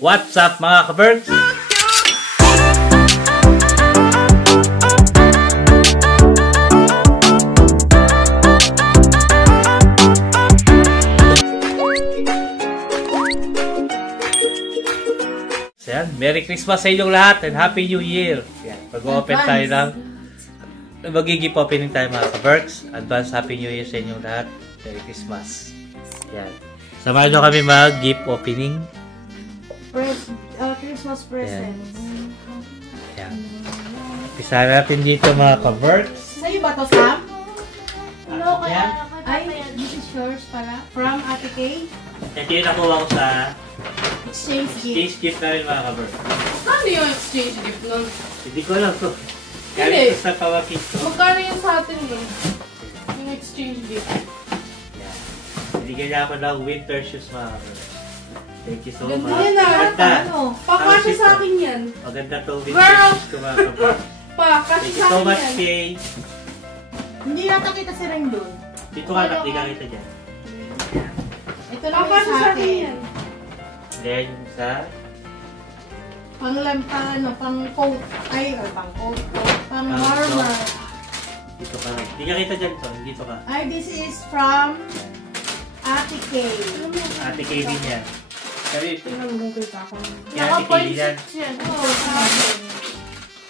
What's up mga ka-Berks? So yan, Merry Christmas sa inyong lahat and Happy New Year! Yan, pag-open tayo ng magiging opening tayo mga ka-Berks. Advance Happy New Year sa inyong lahat. Merry Christmas! Yan. Samahan nyo kami mag-gift opening. Christmas presents. Yan. Pisa natin dito mga ka-Berks. Sa'yo ba to, Sam? Hello, Yan. kaya this is yours pala. From Ate Kay? Ito yung nakuha ko sa Exchange gift. exchange gift namin mga ka-Berks. Ano yung exchange gift nun? Hindi ko alam to. Hindi. Galing ko sa pawakit ko. Magkano yung sa atin eh? Yung exchange gift. Yan. Binigyan niya ako ng winter shoes mga ka-Berks. Thank you so much. Ganda yan ah. Maganda. Ano? Pakasya sa akin yan. Maganda to winter Girl! shoes ko mga ka-Berks. Pakasya Thank sa you so akin much, yan. Kay. Hindi nata kita si Ren doon. Dito ka, hindi ka kita dyan. Ito lang yung Pakasya sa sa akin atin. yan. Then, sa... Pang coat. Ay, pang coat. Pang Ah, warmer. Dito ka lang. Hindi ka kita dyan, Son. Dito ka. Ay, this is from Ate Kay. Ate Kay din yan. Sabi, Tingnan mo kung kita ako. kay Ate Kay din yan. yan. Oh, sa atin.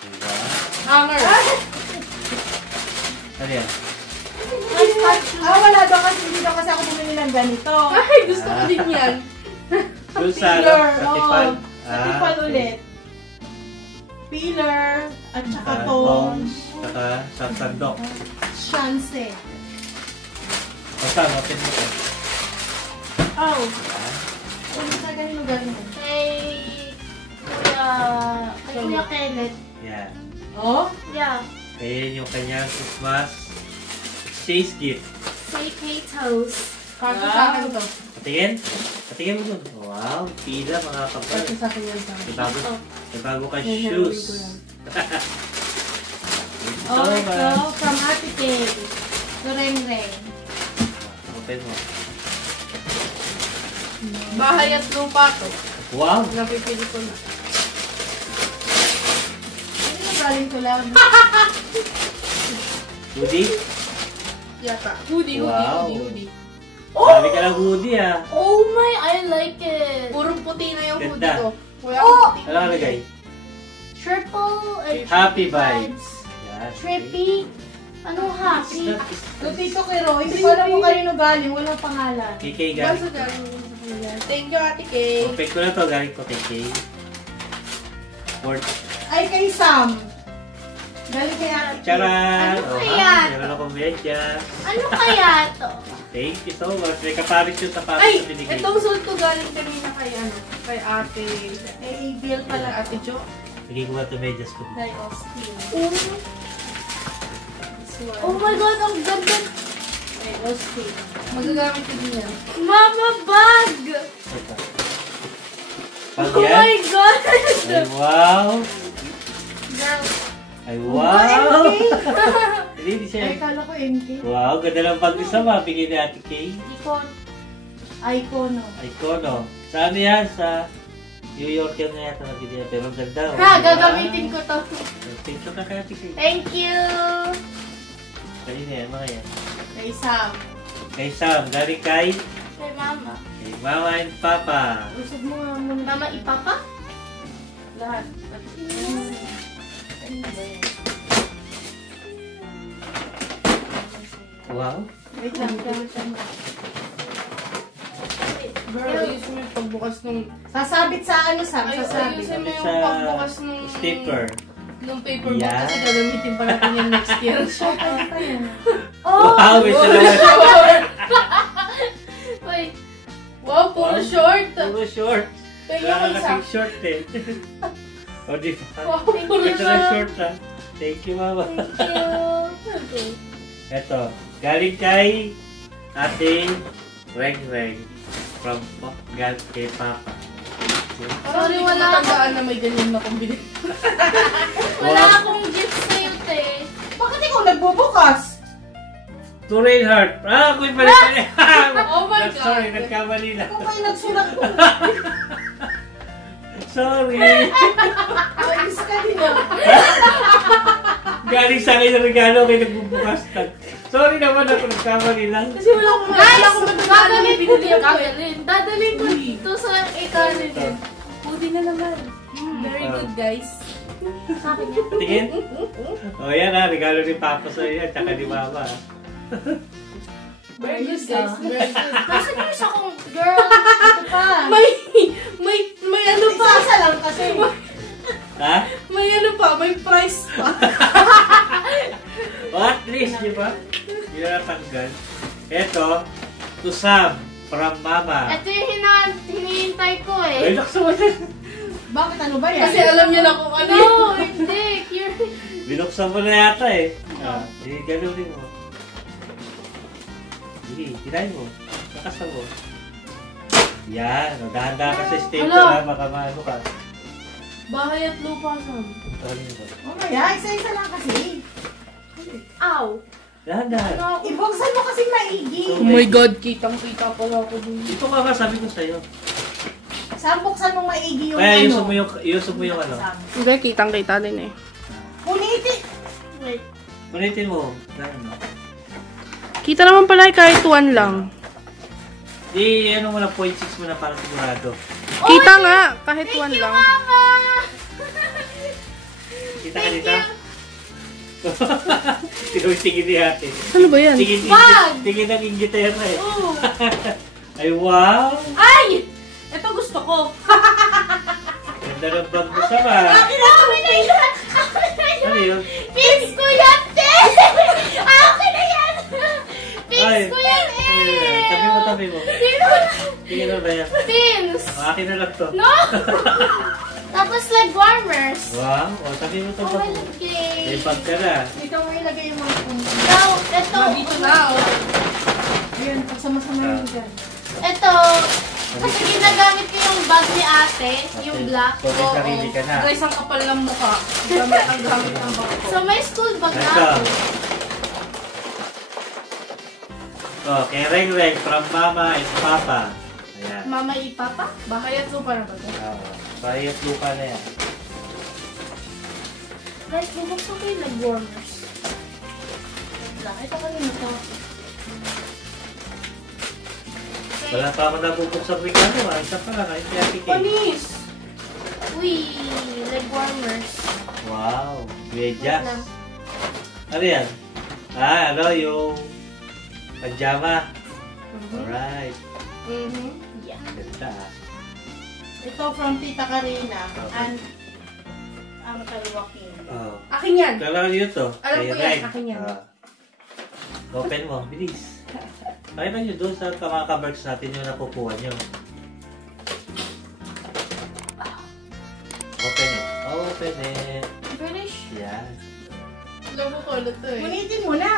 Diba? Hanger. Ano yan? Wala daw kasi hindi daw kasi ako bumili ng ganito. Ay, gusto ko din yan. Doon sa Peeler. Katifan. Sa Tifal ulit. Peeler. At saka tongs. Saka sa sandok. Chance. Basta, open mo to. Oh. Ano sa ganito ganito? Kay Kuya Kenneth. Yan. Oh? Yeah. Ayan yung kanyang Christmas exchange gift. Say Kato's. Pakasya sa akin to. Patingin? Patingin mo dun. Wow, pila mga Pakasya kapal. sa akin yan sa akin. May bago kang Yan, shoes. ko yan. Oh, ito. From Ate Kay. Reng. Open mo. Bahay at lupa to. Wow! Napipili ko na. Hindi na galing ko lang. Hoodie? Yata. Hoodie. Wow. Oh! Sabi ka lang hoodie ah. Oh my, I like it. Puro puti na yung hoodie Ganda. ko. Wala akong puti. Ano nalagay? Triple and Happy vibes. Yan. Trippy. Anong happy? Lupito kay Roy. Hindi ko alam kung kanino galing. Walang pangalan. Kay Basta galing. galing yun sa kanya. Thank you, Ate Kay. Open ko na to. Galing ko kay Kay. Ay, kay Sam. Galing kay Ate Kay. Charan! Ano Oh, kaya? meron akong medyas. Ano kaya to? Thank you so much. May kapalit yung sapatos Ay! na binigay. Itong suit ko galing kanina kay kay Ate. Eh, Bill pala. Pala Ate Jo. Bigay ko nga ito medyas ko. Kay Austin. Oh my God, ang ganda. Kay Austin. Magagamit ko din yan. Mama bag! Ito. Pag Oh yan. my God! Ay, wow! Girl. Ay, wow! Hindi siya. Ay, kala ko MK. Wow, ganda lang pag-isa mabigay ni Ate Kay. Icon. Icono. Ikono. Saan yan? Sa New York yan na yata nabigyan. Pero ang ganda. oh. Ha, gagamitin ko to. Thank you ka kay Ate Kay. Thank you! Kanina yan, mga yan. Kay Sam. Kay Sam, galing kay Kay Mama. Mama and Papa. Usog mo nga muna. Mama, ipapa? Lahat. Wow. Wait lang. Girl, ayusin mo yung pagbukas nung... Sasabit sa ano, Sam? Sasabit. Ayusin mo yung Sa pagbukas nung... sticker. Nung paperboard Yan. kasi gagamitin pa natin yan next year. Oh! Wow, may talaga. Wait. Wow, puro short! Puro short. Kaya Wala yung ka isa. kasing short eh. O di ba? Wow, puro Ganda ng short! short ha. Thank you, Mama. Thank you. Eto, galing kay Ate Reng from kay Papa. Sorry, wala akong na may ganyan na kombination. Wala akong gift sa'yo, te. Bakit ikaw nagbubukas? To Reinhardt. Ah, ako'y pala. Oh my God. Sorry, nagkamali lang. Ako kayo nagsulat ko. Sorry. Ayos ka din ah. Galing sa akin yung regalo kayo nagbubukas. Sorry naman ako nagkamali lang. Kasi wala akong Dadalhin ko binili din. ako. Dadalhin ko ito sa ikanin din. Hoodie na naman. Very good guys. Sa akin yan. Tingin? O yan ha, regalo ni Papa sa'yo yan, tsaka ni Mama. Very good guys. Very good. Kasi news akong, girl, ito pa. May ano pa. Isa lang kasi. Ha? May ano pa, may price pa. O at least, di ba? Hindi na natanggal. Eto, to Sam, from Mama. Ito yung hinihintay ko Ay, eh. nakso mo din. Bakit ano ba yan? Kasi alam niya na kung ano. No, hindi. Binuksan mo na yata eh. Ah, hindi, ganunin mo. Sige, tirahin mo. Nakasan mo. Yan, o, dahan-dahan ka sa stapler Hello? ha, baka maano ka. Bahay at lupa, Sam. Tawagin mo ba? Mamaya, isa-isa lang kasi. Ow. Dahan-dahan. Ibuksan mo kasi maigi. Oh my God, kitang-kita pala ako dun. Ito ka nga, sabi ko sa'yo. Saan buksan mo maigi yung Kaya ano? iuso mo yung ano. Hindi, kitang-kita din eh. Puniti. Wait. Punitin mo. Dahan mo. Kita naman pala kahit 1 lang. Di, ano mo na, 0.6 mo na para sigurado. Kita nga, kahit 1 Thank you, lang. Mama. Kita ka dito? Tingin ni ate. Ano ba yan? Tingin ng ingitera eh. Oh. Ay, wow! Ay! Ito gusto ko. Ganda ng bag mo sa ba? Akin na yan! Akin na yan! Ano yun? Pins ko yan, te! Akin na yan! Pins ko yan, eh! Tabi mo. Tingin mo ba yan? Pins! Akin na lang to. No! Tapos leg warmers. Wow! O, tabi mo to Oh, bag mo. okay. May bag ka na. Dito mo ilagay yung mga punti. Now, ito. Dito na, oh. Ayun, pagsama-sama yun dyan. Ito. Kasi ginagamit ko yung bag ni ate, yung black. So, may sarili ka na. Guys, ang kapal ng mukha. Ang gamit ng bako. So, may school bag na Ito. ako. O, kay Reng from Mama and Papa. Ayan. Mama, ipapa? Bahay at lupa na ba ito? Bayat lupa na yan. Guys, bubuksan ko yung leg warmers. Ito kanina to. Wala pa ako nabubuksan regalo ha. Isa pa lang. Ay, kaya kikik. Panis! Uy, leg warmers. Wow. Wait Medyas. lang. Ano yan? Ah, ano yung pajama. Alright. Yeah. Ganda ah. Ito from Tita Karina and ang Kalwaking. Oh. Akin yan! Kailangan yun to. Alam Kay ko yan, Reg. akin yan. Ah. Open mo, bilis. Kaya nyo doon sa mga kabarks natin yung nakukuha nyo. Open it. Open it. British? Yan. Alam ko ulit to eh. Punitin mo na.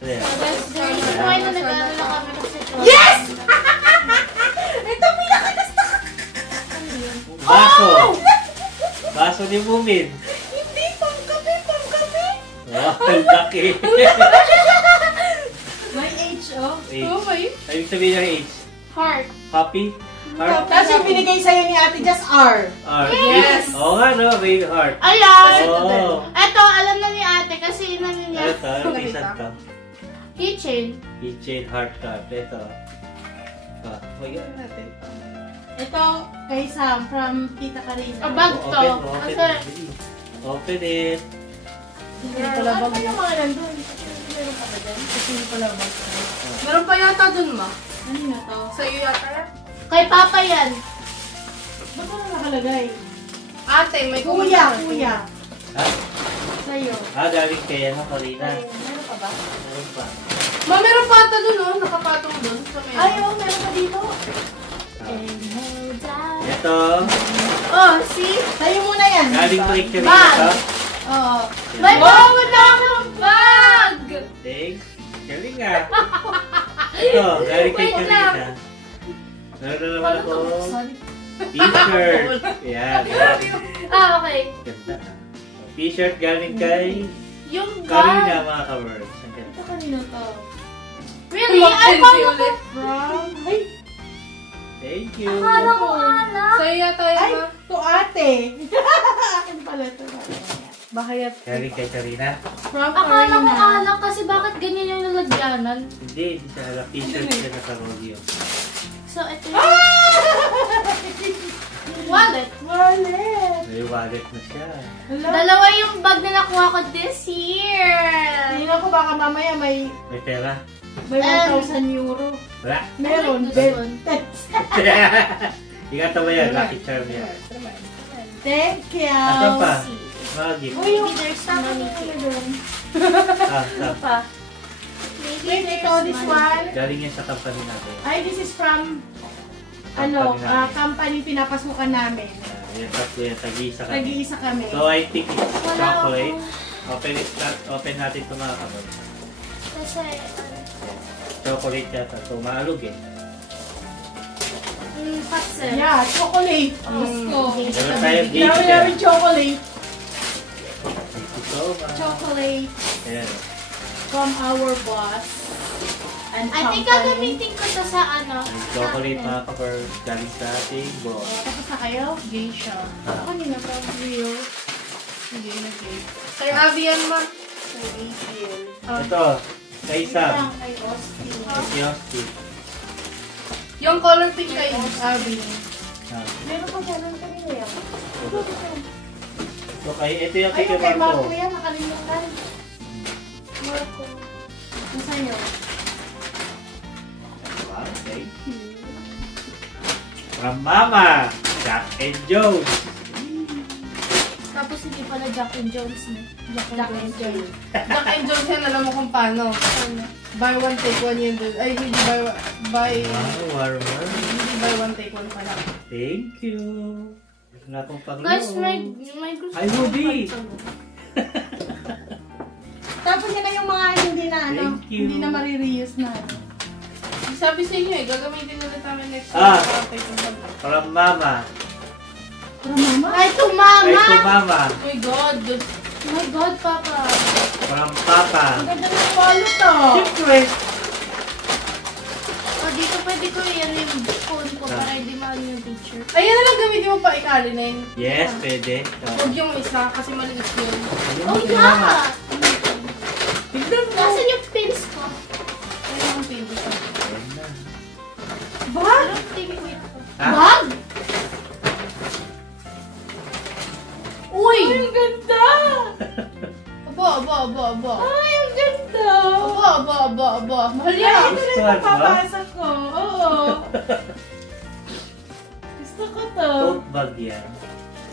Ano yan? So, that's the reason why na nag-ano na kami kasi ito. Yes! Ito pinakagusto ko. Baso! Baso ni Mumin. Hindi, pangkape, pangkape. Wow, ang laki. May H, oh. Oh, H. may. Ayun sabihin yung H. Heart. Happy? Heart? Tapos yung binigay sa'yo ni Ate, just R. Heart. Yes. Oo nga no, may heart. Ayan! Oo. Ito, alam na ni ate kasi inano niya. Ito, ano pisan to? Keychain. Keychain heart card. Ito. Ah, my God. Ito, kay Sam, from Tita Karina. Bag to. Open mo, open Kasi, mo. Bilis. Open it. Hindi girl, pala ano bag yung mo. mga nandun? Meron pa ba dyan? Kasi hindi pala bag. Meron pa yata dun, ma. Ano na to? Sa'yo yata yan. Kay Papa yan. Ba't wala nakalagay? Ate, may Kuya, kuya. Ha? Sa'yo. Ah, galing kay ano, Karina. Meron pa ba? Meron pa. Ma, meron pa ata dun, oh. Nakapatong dun. Sa may... Ay, oh, meron pa dito. Ah. Ito. Oh, see? Sa'yo muna yan. Galing kay Karina Bag. to. Oo. May bago na akong bag! Thanks. Galing ah. Ito, galing kay Wait lang. Karina. Meron na naman ako. Sorry. T-shirt. Yan. Ah, okay. Ganda ah. T-shirt galing kay Yung Karina, bag. mga ka-words. Ang Ito ganda. kanina to. Really? Ay, Mag-fancy paano ko? ulit. From, ay, Thank you. Akala ko alam. Sa'yo yata yun, Ay, ma. to ate. Akin pala to. Bahayat. Galing kay Karina. From Akala ko Karina. alak kasi bakit ganyan yung nalagyanan? Hindi siya alam. T-shirt siya naka-rodeo. So, ito yung wallet. Wallet. May wallet na siya. Hello? Dalawa yung bag na nakuha ko this year. Tingnan ko baka mamaya may May pera? 1,000 euro. Wala. Meron. This one. Ingatan mo yan. Lucky charm yan. Thank you. Asan pa? Mga gift. Uy, yung Maybe there's tama money na here. doon. Pa. Maybe Wait, there's ito, this money. one. Galing yan sa company natin. Ay, this is from Company namin. company pinapasukan namin. Yan, tatlo yan. Tag-iisa kami. Nag-iisa kami. So, I think it's Wala chocolate. akong- Open natin ito mga kamag. Kasi, Chocolate yata. So, maalog eh. pasel. Yeah, chocolate. Gusto. Meron tayong Dami gift namin yan. chocolate. Thank you so much. Chocolate Ayan. from our boss. And I think company. gagamitin ko to sa ano. Ang chocolate mga kapar galing sa ating boss. Tapos na kayo? Geisha. Ah. Kanina pa, real. Hindi na gay. Kay Abby yan, ma. Ito, sa isa. Lang kay Austin. Si Austin. Yung color pink kay Abby. Ah. Meron pa siya lang kanina yan. So, ito yung kay Ayun, kay Marco Marco. yan. Nakalimutan. Marco. Nasaan yun? Wow, thank you. From Mama, Jack and Jones. Tapos hindi pala Jack and Jones na. Jack and Jill. Jack and Jones yan, alam mo kung paano. Ano? Buy one, take one yun dun. Ay, hindi buy Wow, warmer. hindi buy one, take one pala. Thank you. Ito na akong pag Guys, may gusto Ay, Ruby. Tapos yun na yung mga hindi na ano. Thank you. Hindi na marireuse na ano. Sabi sa inyo eh, gagamitin ulit namin next Ah. time. From Mama. Pero mama? Ay, to Ay, mama! to Mama. Oh my God. Oh my God, Papa. From Papa. Ang ganda ng wallet to. Siyempre. O, dito pwede ko yan yung phone ko para hindi maano yung picture. Ayan na lang gamitin mo pa ikali na yun. Yes, pwede. Huwag yung isa kasi maliit yun. Oh, Si Mama. yeah! Tignan mo. Nasaan yung pins ko? Ayan ang pindi ko. Ayan na. Bag? Pero, tingin ko ito. Ah? Bag? Uy! Ay, ang ganda! Aba. Ay, ang ganda! Aba. Mahal Ay, yan. ito rin Gusto, ang papasok ko. Oo. Gusto ko to. Tote bag yan.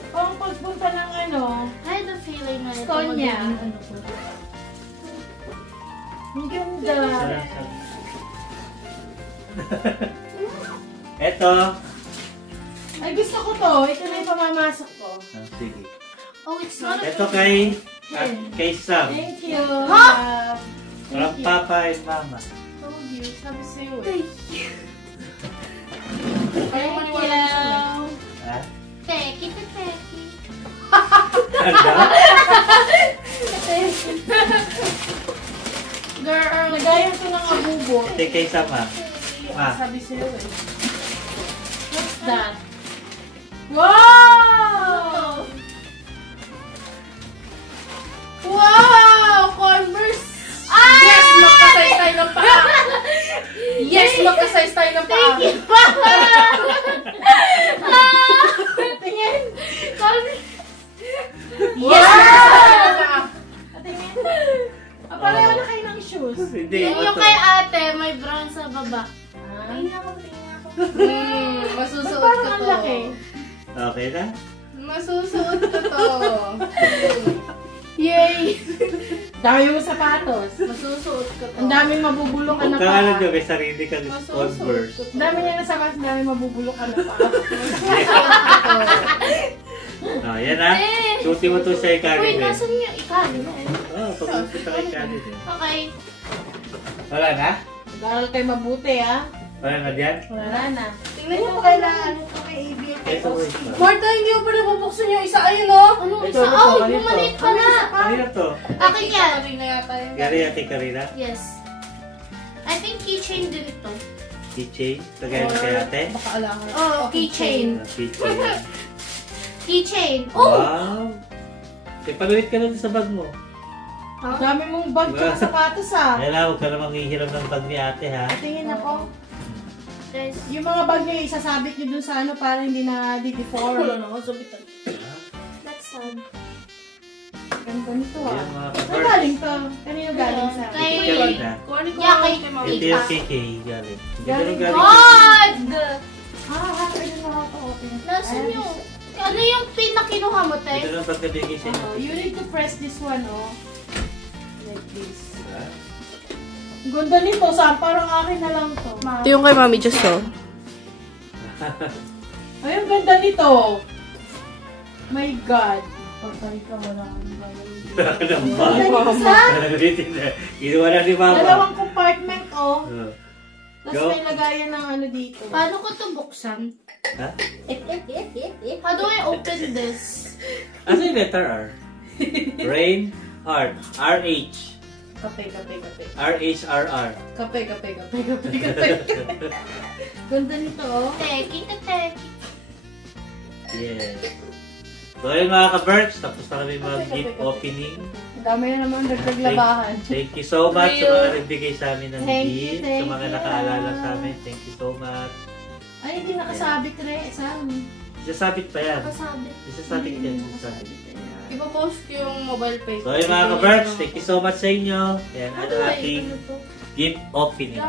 Pang pagpunta ng ano. I had a feeling na ito Stone niya. magiging ano ko. Ang ganda. Eto. Ay, gusto ko to. Ito na yung pamamasok ko. Ah, sige. Oh, it's not a Ito kay Sam. Thank you. Huh? From Papa and Mama. Told you. Sabi sa'yo eh. Thank you. Ayaw Thank maniwala na siya. you. Ha? Teki, teki. Ano? Girl, nagaya ko ng abubo. Ito kay Sam ha. Ma. Sabi sa'yo eh. What's that? Wow! Wow! Converse! Ah! Yes! Magkasize tayo ng paa! Yes! Magkasize tayo ng paa! Thank you, Papa! Tingin. Yes! Magkasize tayo ng paa! Tingin. Ah, pareho na kayo ng shoes. Hindi. Yung kay ate, may brown sa baba. Ah. Tingnan ako, tingnan ako. Masusuot Parang ko ang to. laki. Okay na? Masusuot ko to. Yay! Dami mo sapatos. Masusuot ko to. Ang daming mabubulok Kung na ka ano pa. nyo, may sarili kang Masusuot Converse. ko to. Ang dami niya na sapatos, ang daming mabubulok na pa. Ah, yan ha. Eh. Suti mo to sa Uy, ikanin eh. nasan yung ikali na eh? Oo, pag-usip ka kay ikanin eh. Okay. Wala na? Mag-aaral kayo mabuti, ha? Wala na diyan? Wala na. Tingnan Ano mo pa kailangan ko kay AB kay Ito mo Austin? ito. Marta, hindi mo pa nabubuksan yung isa. Ayun o! Ano Ito, isa? ito, Oh, kanito. yung maliit pala. Kanina to? Akin yan. Sabi na yata yun. Gary at Karina? Yes. I think keychain din ito. Keychain. Kagaya ng kay ate. Baka alangan. Oh, keychain. Keychain. Keychain. Oh! Wow! Eh, pagawit ka natin sa bag mo. Ang dami mong bag tsaka sapatos Kaya lang, huwag ka namang hihiram ng bag ni ate, ha? Tingin ako. Guys. Yung mga bag niya, isasabit niyo dun sa ano para hindi na di-deform. Wala na ako sabitan. That's sad. Ganda nito ah. Yan, mga Saan ka-birds. galing to? Kanino galing sa? Kay... Ikaw na. Kuhanin ko yeah, kay Ito yung KK galing. Hindi ko nung galing. God! Pwede mo ako open. Nasaan yung... Ano yung pin na kinuha mo, Ito te? nung pagkabigay sa inyo. You need to press this one, oh. Like this. Ha? Ang ganda nito, saan? Parang akin na lang to. Ito yung kay Mami Just oh. Ay, ang ganda nito. My God. Pagkali ka, wala kang Wala ka ng bag. Ang ganda nito, sa? Kinuha na ni Mama. Dalawang compartment, oh. Oh. Tapos Go. may lagayan ng ano dito. Paano ko ito buksan? Ha? How do I open this? Ano yung letter R? Rain, Heart. RH. Kape. RHRR. Kape. Ganda nito, oh. Teki ka, teki. Yes. So ayun mga ka-Berks, tapos na kami mag-gift Kape. opening. Ang dami na naman naglabahan. Thank you so much sa mga nagbigay sa amin ng Thank you, gift, thank sa mga you. nakaalala sa amin. Thank you so much. Ay, hindi nakasabit rin. Saan? Isasabit pa yan. Kasabi. Isasabit yan. Isasabit. Ipo-post ko yung mobile pay. So ayun mga ka-Berks, thank you so much sa inyo. Yan ang ating gift opening.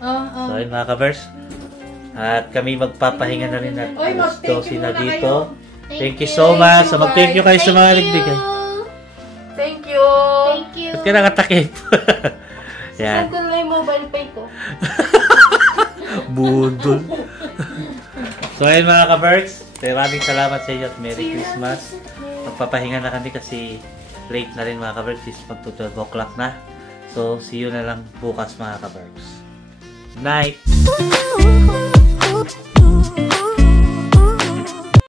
So ayun mga ka-Berks. At kami magpapahinga na rin at Oy, alas mag-thank 12 you na muna dito. kayo. Thank you so much. So mag-thank you kayo sa mga nagbigay. Thank you. Thank you. Ba't ka nakatakip? Yan. Send ko na yung mobile pay ko. Budol. So ayun mga ka-Berks, maraming salamat sa inyo at Merry Christmas. Magpapahinga na kami kasi late na rin mga ka-Berks. It's mag 12 o'clock na. So see you na lang bukas mga ka-Berks. Night!